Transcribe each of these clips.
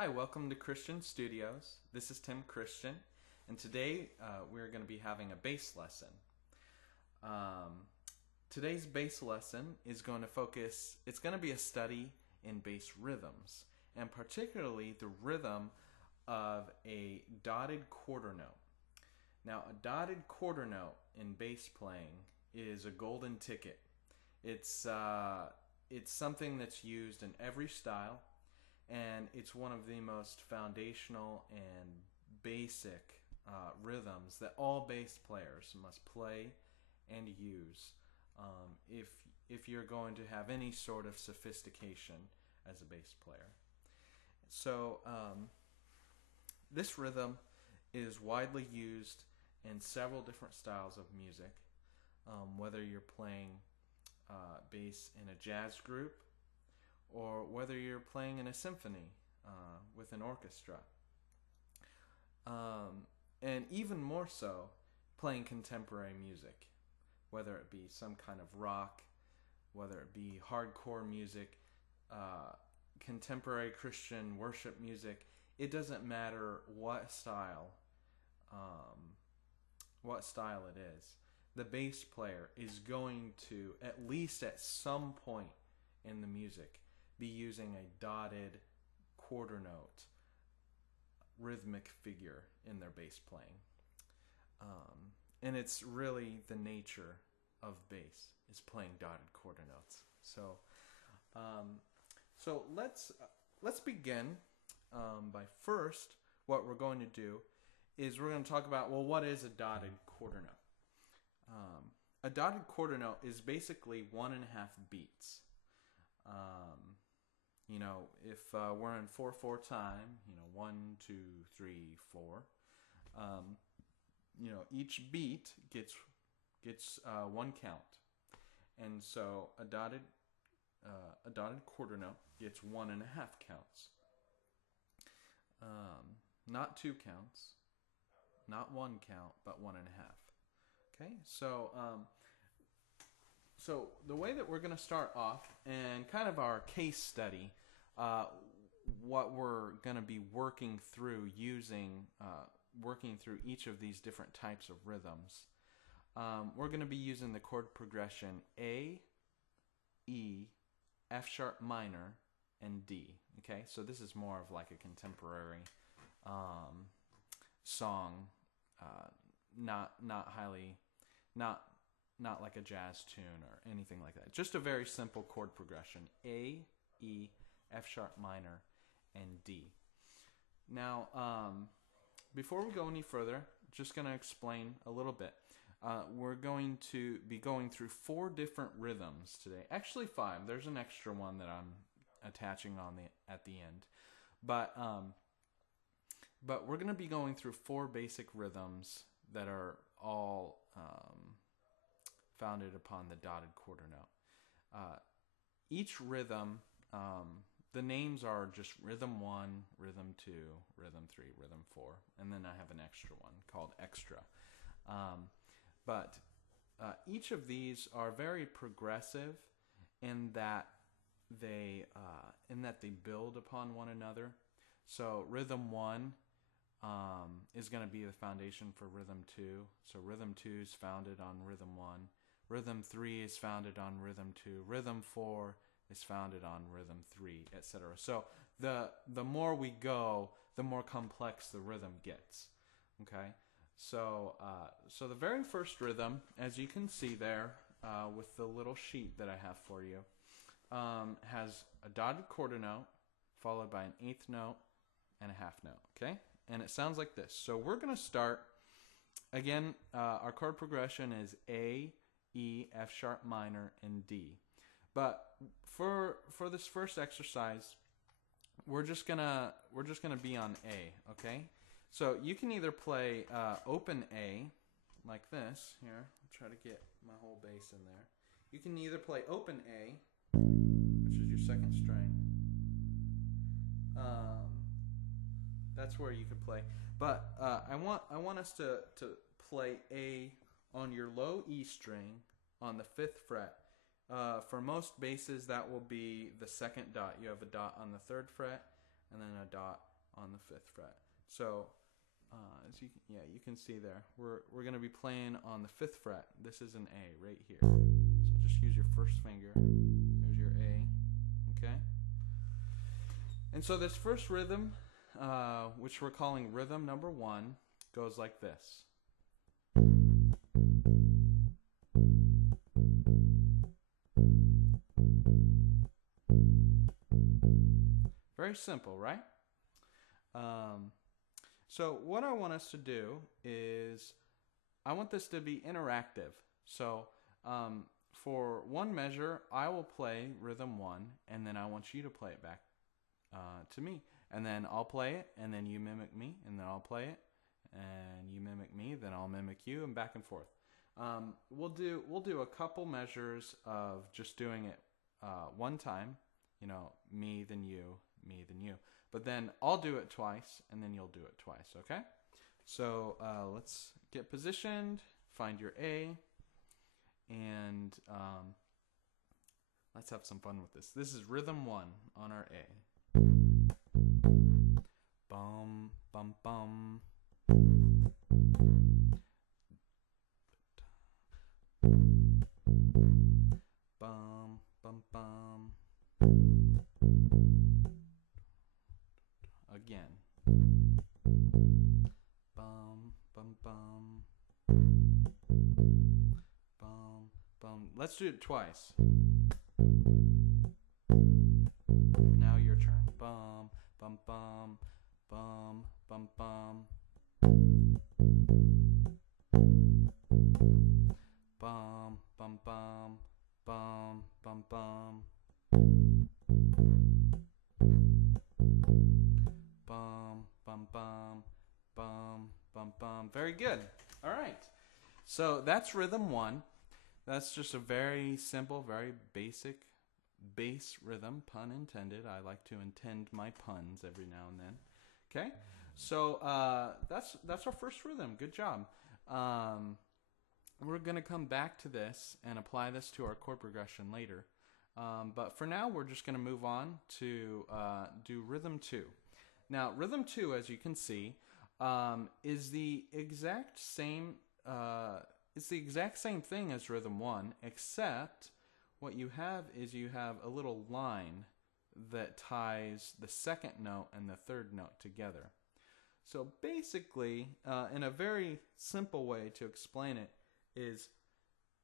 Hi, welcome to Christian Studios. This is Tim Christian, and today we're going to be having a bass lesson. Today's bass lesson is going to focus, it's going to be a study in bass rhythms, and particularly the rhythm of a dotted quarter note. Now, a dotted quarter note in bass playing is a golden ticket. It's something that's used in every style, and it's one of the most foundational and basic rhythms that all bass players must play and use if you're going to have any sort of sophistication as a bass player. So this rhythm is widely used in several different styles of music, whether you're playing bass in a jazz group or whether you're playing in a symphony with an orchestra, and even more so playing contemporary music, whether it be some kind of rock, whether it be hardcore music, contemporary Christian worship music. It doesn't matter what style it is. The bass player is going to, at least at some point in the music, be using a dotted quarter note rhythmic figure in their bass playing. And it's really the nature of bass, is playing dotted quarter notes. So let's begin by first, what we're going to do is we're going to talk about, well, what is a dotted quarter note? A dotted quarter note is basically 1.5 beats. If we're in 4/4 time, 1, 2, 3, 4. Each beat gets one count, and so a dotted quarter note gets 1.5 counts. Not 2 counts, not 1 count, but 1.5. Okay, so the way that we're going to start off, and kind of our case study, what we're going to be working through each of these different types of rhythms, we're going to be using the chord progression A, E, F sharp minor, and D. Okay, so this is more of like a contemporary song, not like a jazz tune or anything like that. Just a very simple chord progression: A, E, F sharp minor, and D. Now, before we go any further, just going to explain a little bit. We're going to be going through 4 different rhythms today. Actually 5. There's an extra one that I'm attaching at the end. But we're going to be going through 4 basic rhythms that are all founded upon the dotted quarter note. Each rhythm, the names are just rhythm 1, rhythm 2, rhythm 3, rhythm 4, and then I have an extra one called extra. But each of these are very progressive in that they build upon one another. So rhythm 1 is going to be the foundation for rhythm 2. So rhythm 2 is founded on rhythm 1. Rhythm 3 is founded on rhythm 2. Rhythm 4 is founded on rhythm 3, etc. So the more we go, the more complex the rhythm gets. Okay, so the very first rhythm, as you can see there with the little sheet that I have for you, has a dotted quarter note followed by an eighth note and a half note. Okay, and it sounds like this. So we're going to start again. Our chord progression is A, E, F sharp minor, and D. But for this first exercise, we're just gonna be on A. Okay, so you can either play open A like this. Here, I'll try to get my whole bass in there. You can either play open A, which is your second string. That's where you could play. But I want us to play A on your low E string on the 5th fret. For most basses, that will be the second dot. You have a dot on the 3rd fret, and then a dot on the 5th fret. So as you can see there, we're going to be playing on the 5th fret. This is an A right here. So just use your first finger. There's your A. Okay. And so this first rhythm, which we're calling rhythm number 1, goes like this. Very simple, right? So what I want us to do is I want this to be interactive. So for one measure, I will play rhythm 1, and then I want you to play it back to me. And then I'll play it, and then you mimic me, and then I'll play it, and you mimic me, then I'll mimic you, and back and forth. We'll do a couple measures of just doing it one time, me, then you, me, then you. But then I'll do it twice, and then you'll do it twice, okay? So let's get positioned, find your A, and let's have some fun with this. This is rhythm 1 on our A. Bum, bum, bum. Bum, bum, bum. Again. Bum, bum, bum. Bum, bum. Let's do it twice. Now your turn. Bum, bum, bum. Bum, bum, bum. Bum, bum, bum. Bum, bum, bum. Bum, bum, bum. Bum, bum, bum. Very good. All right. So that's rhythm 1. That's just a very simple, very basic bass rhythm, pun intended. I like to intend my puns every now and then. Okay, so that's our first rhythm. Good job. We're going to come back to this and apply this to our chord progression later. But for now, we're just going to move on to do rhythm 2. Now, rhythm 2, as you can see, is the exact same. It's the exact same thing as rhythm 1, except what you have is you have a little line that ties the second note and the third note together. So basically, in a very simple way to explain it, is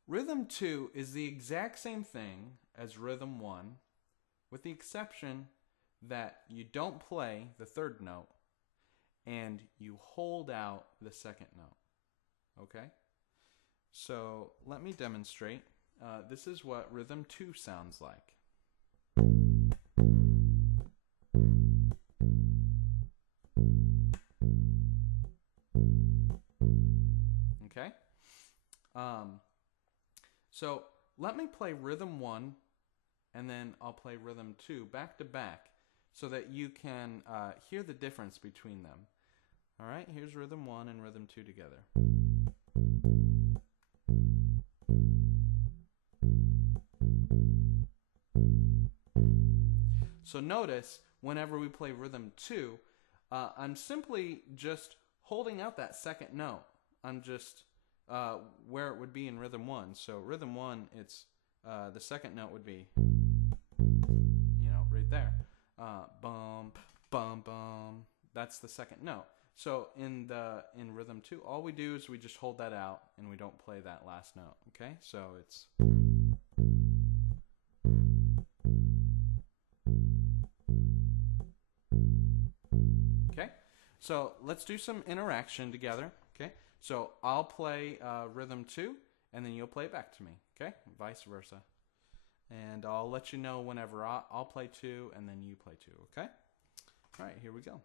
rhythm 2 is the exact same thing as rhythm 1, with the exception that you don't play the third note and you hold out the second note. Okay? So let me demonstrate. This is what rhythm 2 sounds like. Okay? So let me play rhythm 1, and then I'll play rhythm 2 back to back so that you can hear the difference between them. All right, here's rhythm 1 and rhythm 2 together. So notice, whenever we play rhythm 2, I'm simply just holding out that second note. I'm just where it would be in rhythm 1. So rhythm 1, it's the second note would be, right there. Bum, bum, bum. That's the second note. So in rhythm 2, all we do is we just hold that out and we don't play that last note. Okay, so it's. Okay, so let's do some interaction together. Okay, so I'll play rhythm 2, and then you'll play it back to me. Okay, vice versa. And I'll let you know whenever I'll play 2, and then you play 2. Okay. All right, here we go.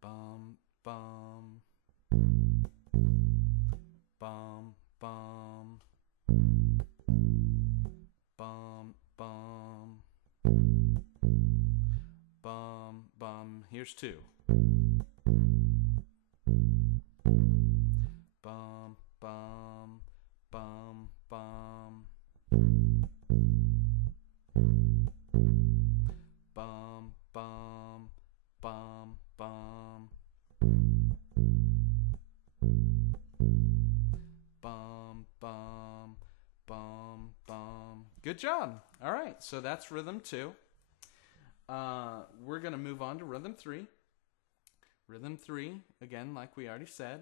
Bum bum. Bum bum. Bum bum. Bum bum. Here's 2. Bum bum. Bum bum. Good job. All right, so that's rhythm 2. We're going to move on to rhythm 3. Rhythm 3, again, like we already said,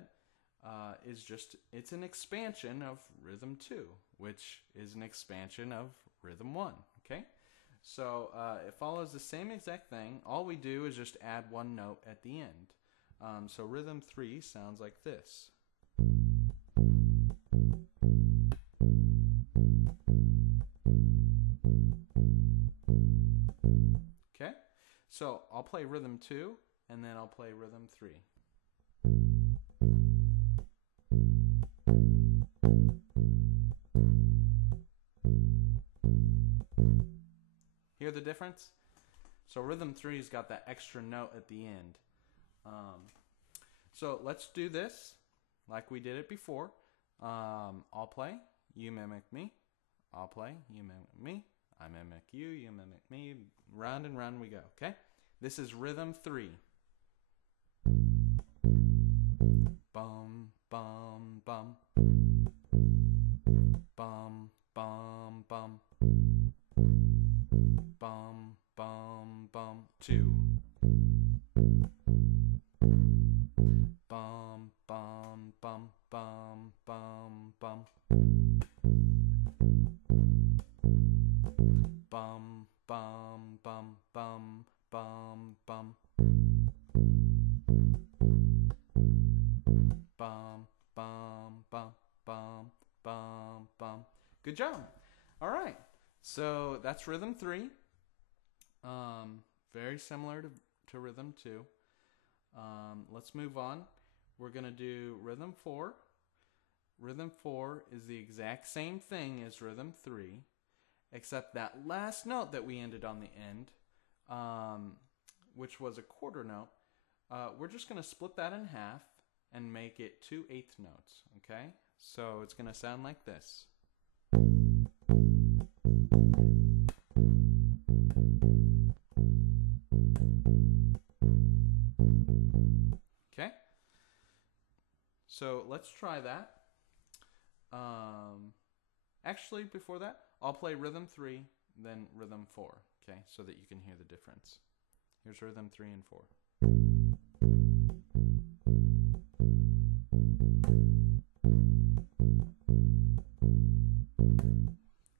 it's an expansion of rhythm 2, which is an expansion of rhythm 1, okay? So it follows the same exact thing. All we do is just add one note at the end. So rhythm 3 sounds like this. Okay? So I'll play rhythm 2, and then I'll play rhythm 3. Hear the difference? So rhythm 3's got that extra note at the end. So let's do this like we did it before. I'll play, you mimic me. I'll play, you mimic me. I mimic you, you mimic me. Round and round we go, okay? This is rhythm 3. Bum, bum, bum. Bum, bum, bum. Bum, bum, bum. 2. Bum, bum, bum, bum, bum, bum. Bum, bum, bum, bum, bum, bum. Bum, bum, bum, bum, bum, bum. Good job. All right. So that's rhythm 3. Very similar to rhythm 2. Let's move on. We're going to do rhythm 4. Rhythm 4 is the exact same thing as rhythm 3, except that last note that we ended on the end, which was a quarter note, we're just going to split that in half and make it 2 eighth notes, okay? So it's going to sound like this. Okay? So let's try that. Actually, before that, I'll play rhythm 3, then rhythm 4, okay? So that you can hear the difference. Here's rhythm 3 and 4.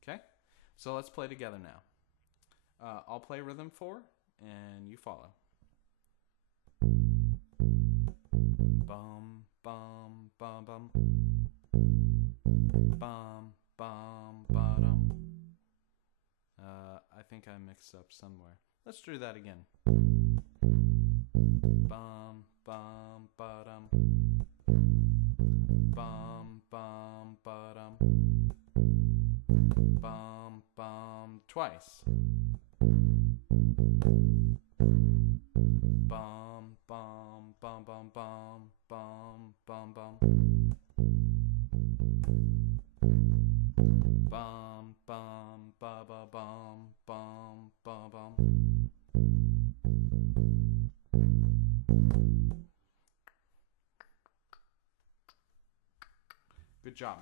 Okay? So let's play together now. I'll play rhythm 4, and you follow. Bum, bum, bum, bum. Bum, bum, ba-dum. I think I mixed up somewhere. Let's do that again. Bum, bum, ba-dum. Bum, bum, ba-dum. Bum, bum, twice. Bum, bum, bum, bum, bum, bum, bum, bum. Bum, bum, ba, ba, bum, bum, bum, bum. Good job.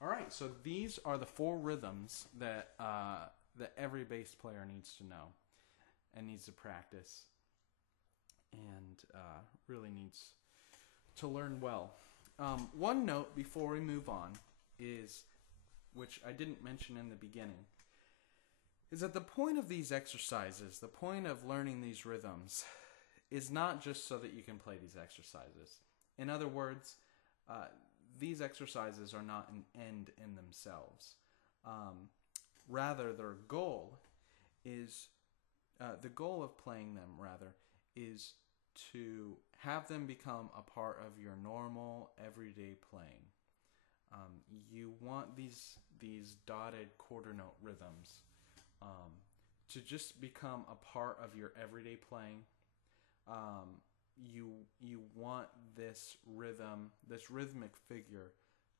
All right, so these are the 4 rhythms that that every bass player needs to know and needs to practice and really needs to learn well. One note before we move on is, which I didn't mention in the beginning, is that the point of these exercises, the point of learning these rhythms, is not just so that you can play these exercises. In other words, these exercises are not an end in themselves. Rather, their goal is, the goal of playing them, rather, is to have them become a part of your normal, everyday playing. You want these dotted quarter note rhythms to just become a part of your everyday playing. You want this rhythm, this rhythmic figure,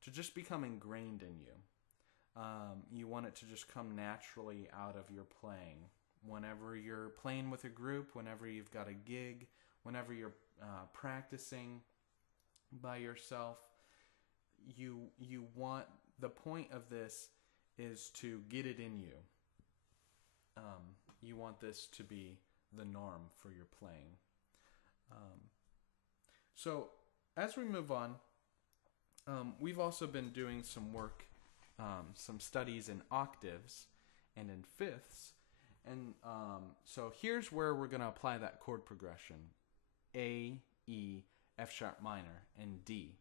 to just become ingrained in you. You want it to just come naturally out of your playing. Whenever you're playing with a group, whenever you've got a gig, whenever you're practicing by yourself, you want, the point of this is to get it in you. You want this to be the norm for your playing. So as we move on, we've also been doing some work, some studies in octaves and in fifths. And so here's where we're going to apply that chord progression: A, E, F sharp minor, and D.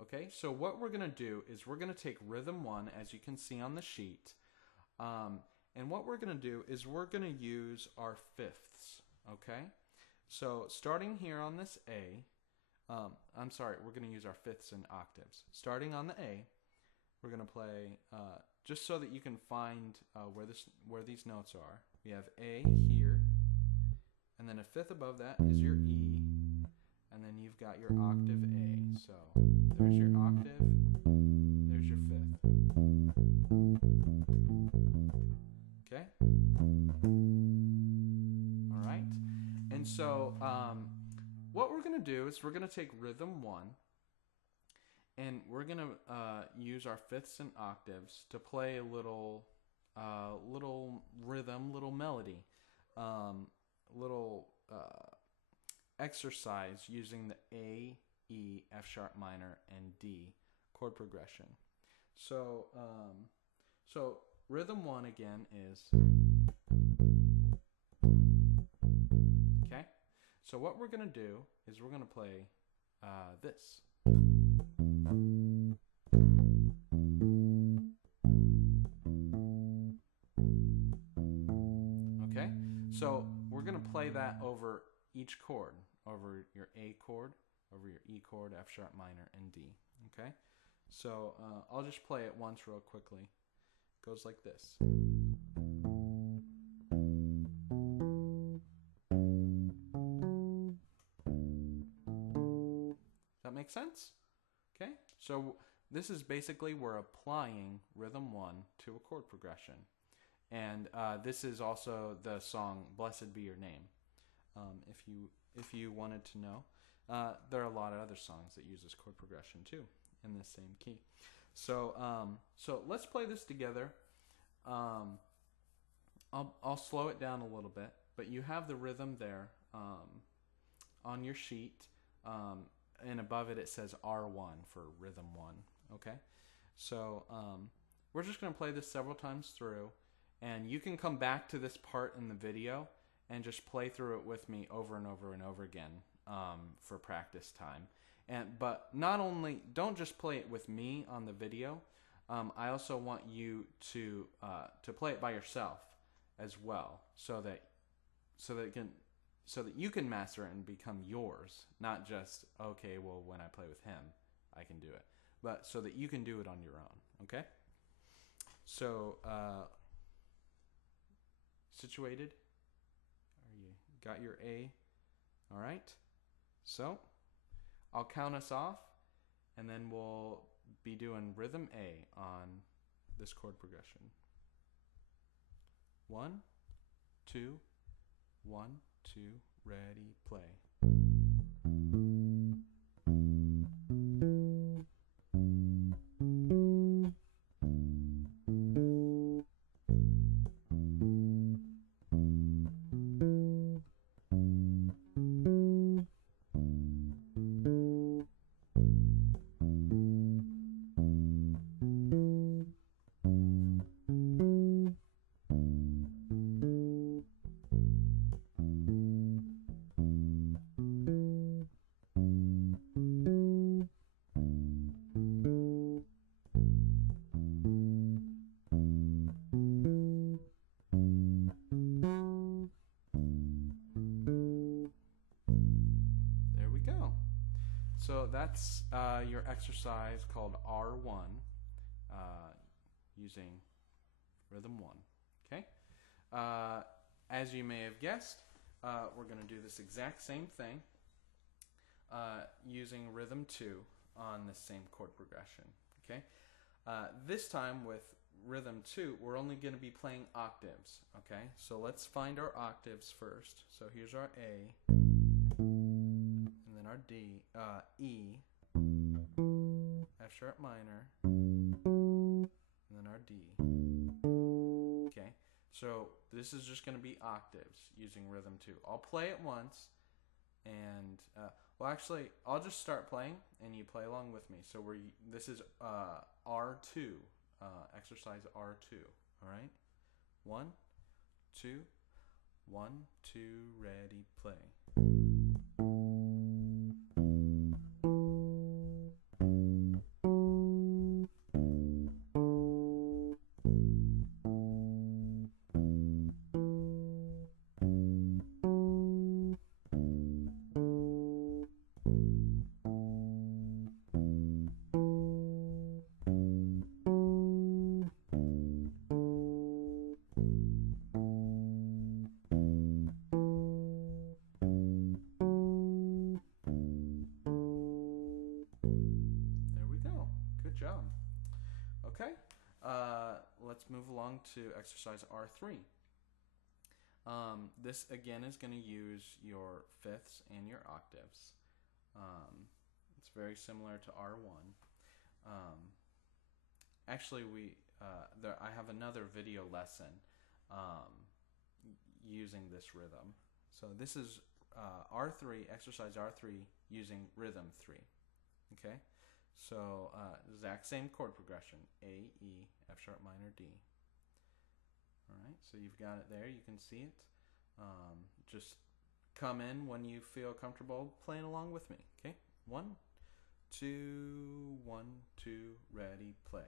Okay, so what we're going to do is we're going to take rhythm 1, as you can see on the sheet, and what we're going to do is we're going to use our fifths. Okay, so starting here on this A, we're going to use our fifths and octaves. Starting on the A, we're going to play, just so that you can find where these notes are. We have A here, and then a fifth above that is your E, and then you've got your octave A. So there's your octave, there's your fifth. Okay? All right. And so what we're going to do is we're going to take rhythm 1, and we're going to use our fifths and octaves to play a little rhythm, little melody, little exercise using the A, E, F sharp minor, and D chord progression. So rhythm 1 again is, okay? So what we're going to do is we're going to play this. Okay? So we're going to play that over each chord, over your A chord, over your E chord, F sharp minor, and D. Okay? So I'll just play it once real quickly. It goes like this. Does that make sense? Okay? So this is basically we're applying rhythm 1 to a chord progression. And this is also the song "Blessed Be Your Name." If you wanted to know, there are a lot of other songs that use this chord progression too in this same key. So let's play this together. I'll slow it down a little bit, but you have the rhythm there on your sheet, and above it says R1 for rhythm 1. Okay, so we're just going to play this several times through. And you can come back to this part in the video and just play through it with me over and over and over again for practice time. But not only, don't just play it with me on the video. I also want you to play it by yourself as well, so that you can master it and become yours. Not just, okay, well, when I play with him, I can do it, but so that you can do it on your own. Okay. So. Situated? Are you got your A? All right. So I'll count us off, and then we'll be doing rhythm A on this chord progression. 1, 2, 1, 2, ready, play. So that's your exercise called R1 using rhythm 1. Okay? As you may have guessed, we're going to do this exact same thing using rhythm 2 on the same chord progression. Okay? This time with rhythm 2, we're only going to be playing octaves. Okay? So let's find our octaves first. So here's our A. And then our D, E, F sharp minor, and then minor, D. Okay, so this is just going to be octaves using rhythm 2. I'll play it once, and well, actually, I'll just start playing, and you play along with me. So this is R2, exercise R2. All right, 1, 2, 1, 2, ready, play. Job. Okay, let's move along to exercise R3. This again is going to use your fifths and your octaves. It's very similar to R1. Actually, I have another video lesson using this rhythm. So this is R3, exercise R3 using rhythm 3. Okay. So exact same chord progression, A, E, F sharp minor, D. All right, so you've got it there. You can see it. Just come in when you feel comfortable playing along with me. Okay, 1, 2, 1, 2, ready, play.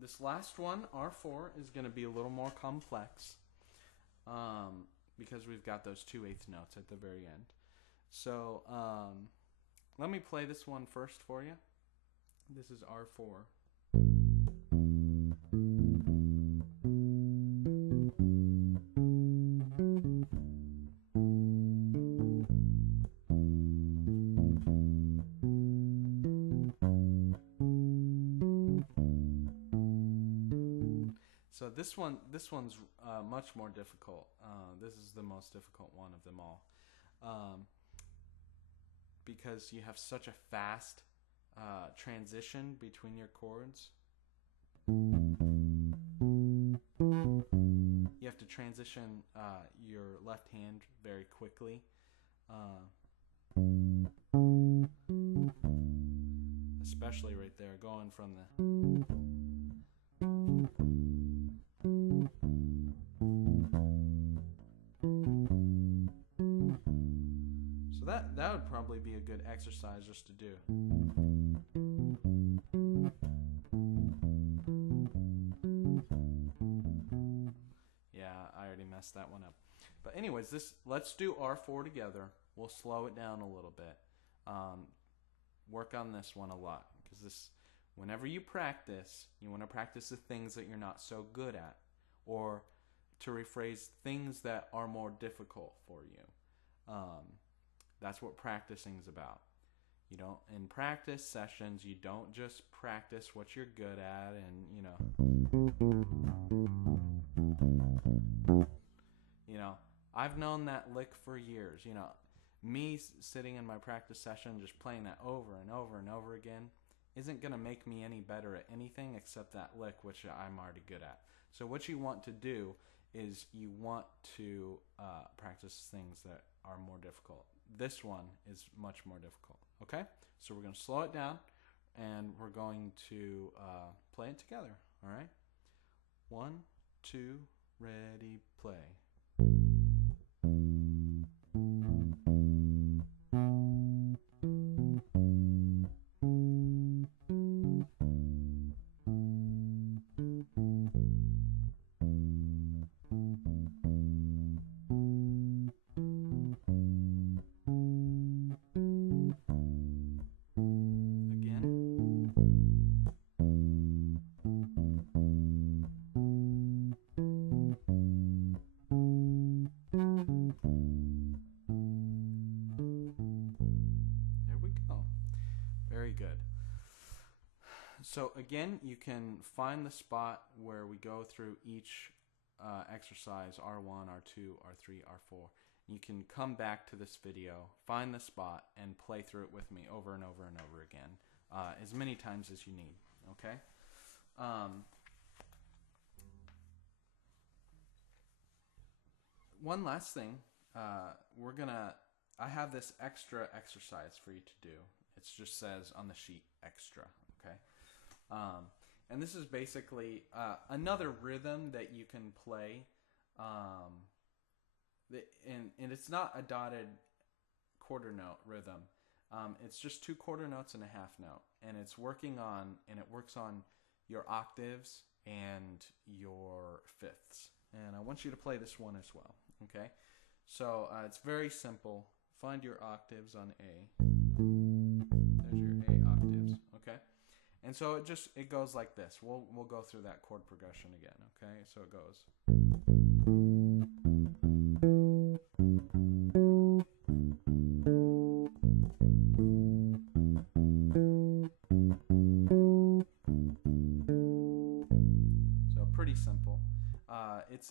This last one, R4, is going to be a little more complex because we've got those 2/8 notes at the very end. So let me play this one first for you. This is R4. So this one's much more difficult. This is the most difficult one of them all, because you have such a fast transition between your chords. You have to transition your left hand very quickly, especially right there, going from the that would probably be a good exercise just to do. Yeah, I already messed that one up. But anyways, let's do R4 together. We'll slow it down a little bit. Work on this one a lot, because whenever you practice, you want to practice the things that you're not so good at, or to rephrase things that are more difficult for you. That's what practicing is about. You don't, in practice sessions, you don't just practice what you're good at and I've known that lick for years. Me sitting in my practice session just playing that over and over and over again isn't going to make me any better at anything except that lick, which I'm already good at. So what you want to do is you want to practice things that are more difficult. This one is much more difficult. Okay, so we're going to slow it down, and we're going to play it together. All right, 1, 2, ready, play. So again, you can find the spot where we go through each exercise, R1, R2, R3, R4. You can come back to this video, find the spot, and play through it with me over and over and over again, as many times as you need, okay? One last thing, I have this extra exercise for you to do. It just says on the sheet, extra, okay? And this is basically another rhythm that you can play, and it's not a dotted quarter note rhythm. It's just 2 quarter notes and a half note, and it works on your octaves and your fifths. And I want you to play this one as well, okay? So it's very simple. Find your octaves on A. There's your A octaves, okay? And so it goes like this. We'll go through that chord progression again, okay? So it goes. So pretty simple.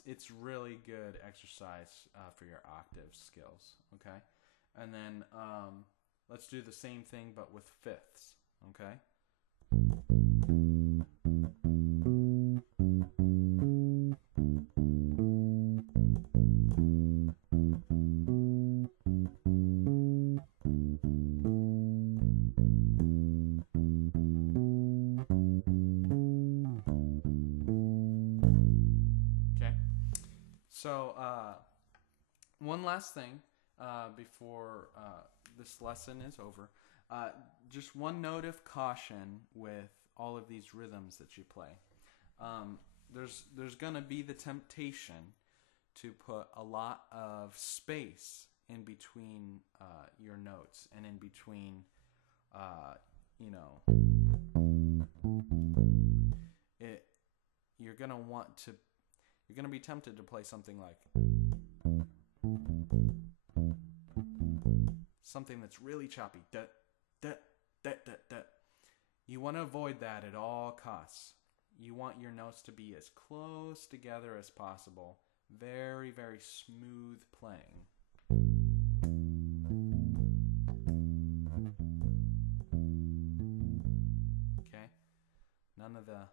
It's really good exercise for your octave skills, okay? And then let's do the same thing but with fifths, okay? So, one last thing before this lesson is over. Just one note of caution with all of these rhythms that you play. There's going to be the temptation to put a lot of space in between your notes and in between, you're going to be tempted to play something like something that's really choppy. Da, da, da, da, da. You want to avoid that at all costs. You want your notes to be as close together as possible. Very, very smooth playing. Okay? None of that.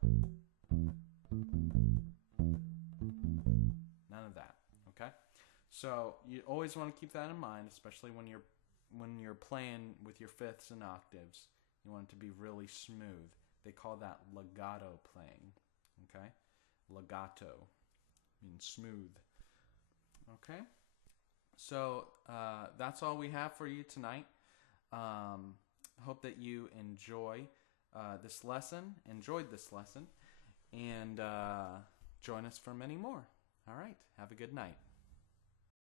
Okay? So you always want to keep that in mind, especially when you're playing with your fifths and octaves. You want it to be really smooth. They call that legato playing. Okay? Legato means smooth. Okay? So that's all we have for you tonight. Hope that you enjoyed this lesson, and join us for many more. All right. Have a good night.